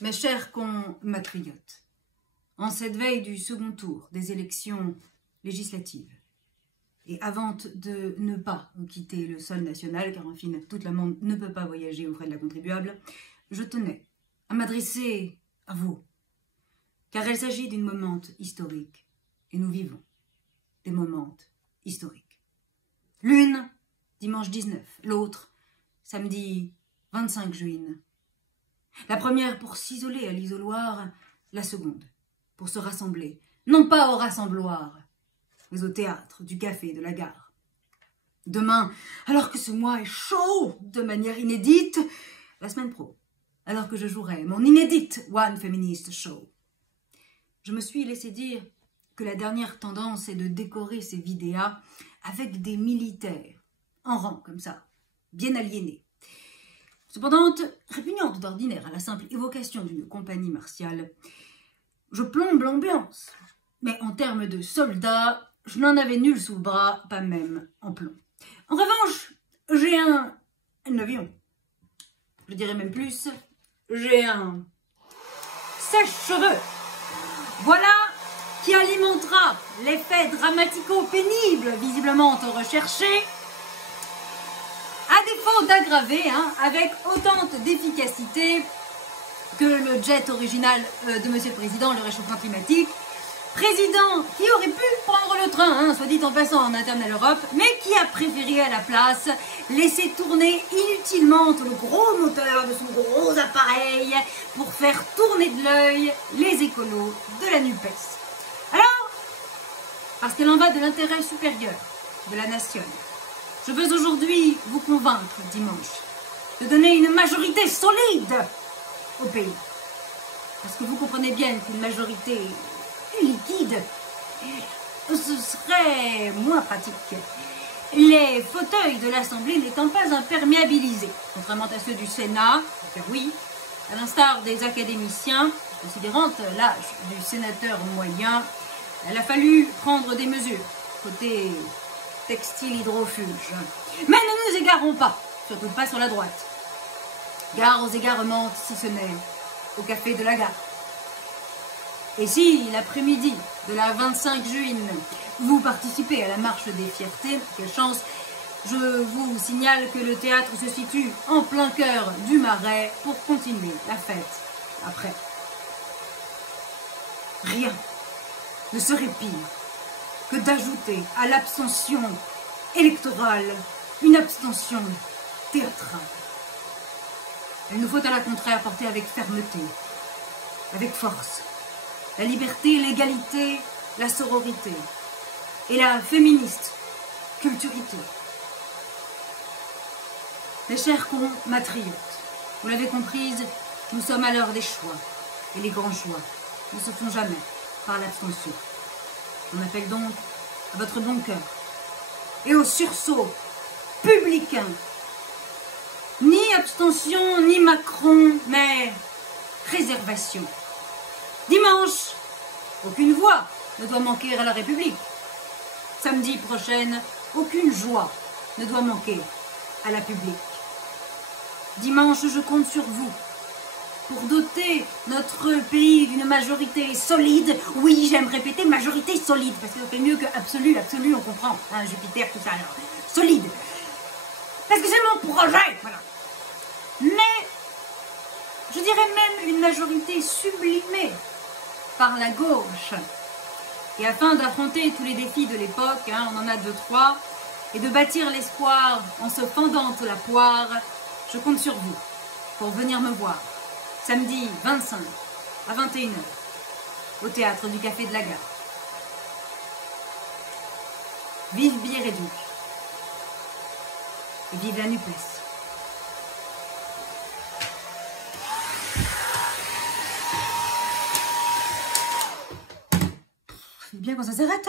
Mes chers compatriotes, en cette veille du second tour des élections législatives, et avant de ne pas quitter le sol national, car en fin, toute la monde ne peut pas voyager aux frais de la contribuable, je tenais à m'adresser à vous, car il s'agit d'une moment historique, et nous vivons des moments historiques. L'une, dimanche 19, l'autre, samedi 25 juin. La première pour s'isoler à l'isoloir, la seconde pour se rassembler, non pas au rassembloir, mais au théâtre du café de la gare. Demain, alors que ce mois est chaud de manière inédite, la semaine pro, alors que je jouerai mon inédite One Feminist Show. Je me suis laissé dire que la dernière tendance est de décorer ces vidéos avec des militaires, en rang comme ça, bien aliénés. Cependant, répugnante d'ordinaire à la simple évocation d'une compagnie martiale, je plombe l'ambiance. Mais en termes de soldats, je n'en avais nul sous le bras, pas même en plomb. En revanche, j'ai un avion. Je dirais même plus, j'ai un sèche-cheveux. Voilà qui alimentera l'effet dramatico-pénible visiblement recherché, à défaut d'aggraver, avec autant d'efficacité que le jet original de Monsieur le Président, le réchauffement climatique, président qui aurait pu prendre le train, soit dit en passant en interne à l'Europe, mais qui a préféré à la place laisser tourner inutilement le gros moteur de son gros appareil pour faire tourner de l'œil les écolos de la NUPES. Alors, parce qu'il en va de l'intérêt supérieur de la nation, je veux aujourd'hui vous convaincre, dimanche, de donner une majorité solide au pays. Parce que vous comprenez bien qu'une majorité liquide, ce serait moins pratique. Les fauteuils de l'Assemblée n'étant pas imperméabilisés, contrairement à ceux du Sénat, car oui, à l'instar des académiciens, considérant l'âge du sénateur moyen, il a fallu prendre des mesures côté textile hydrofuge. Mais ne nous égarons pas, surtout pas sur la droite. Gare aux égarements, si ce n'est au café de la gare. Et si l'après-midi de la 25 juin, vous participez à la marche des fiertés, quelle chance, je vous signale que le théâtre se situe en plein cœur du Marais pour continuer la fête après. Rien ne serait pire que d'ajouter à l'abstention électorale une abstention théâtrale. Il nous faut à la contraire porter avec fermeté, avec force, la liberté, l'égalité, la sororité et la féministe culturité. Mes chers compatriotes, vous l'avez comprise, nous sommes à l'heure des choix, et les grands choix ne se font jamais par l'abstention. On appelle donc à votre bon cœur et au sursaut publicain. Ni abstention, ni Macron, mais préservation. Dimanche, aucune voix ne doit manquer à la République. Samedi prochaine, aucune joie ne doit manquer à la publique. Dimanche, je compte sur vous pour doter notre pays d'une majorité solide. Oui, j'aime répéter majorité solide, parce que ça fait mieux que absolu, on comprend, Jupiter, tout ça, alors, solide. Parce que c'est mon projet, voilà. Mais, je dirais même une majorité sublimée par la gauche. Et afin d'affronter tous les défis de l'époque, on en a 2-3, et de bâtir l'espoir en se fendant la poire, je compte sur vous pour venir me voir. Samedi 25 à 21 h au théâtre du Café de la Gare. Vive Biéréduc et vive la NUPES. C'est bien quand ça s'arrête,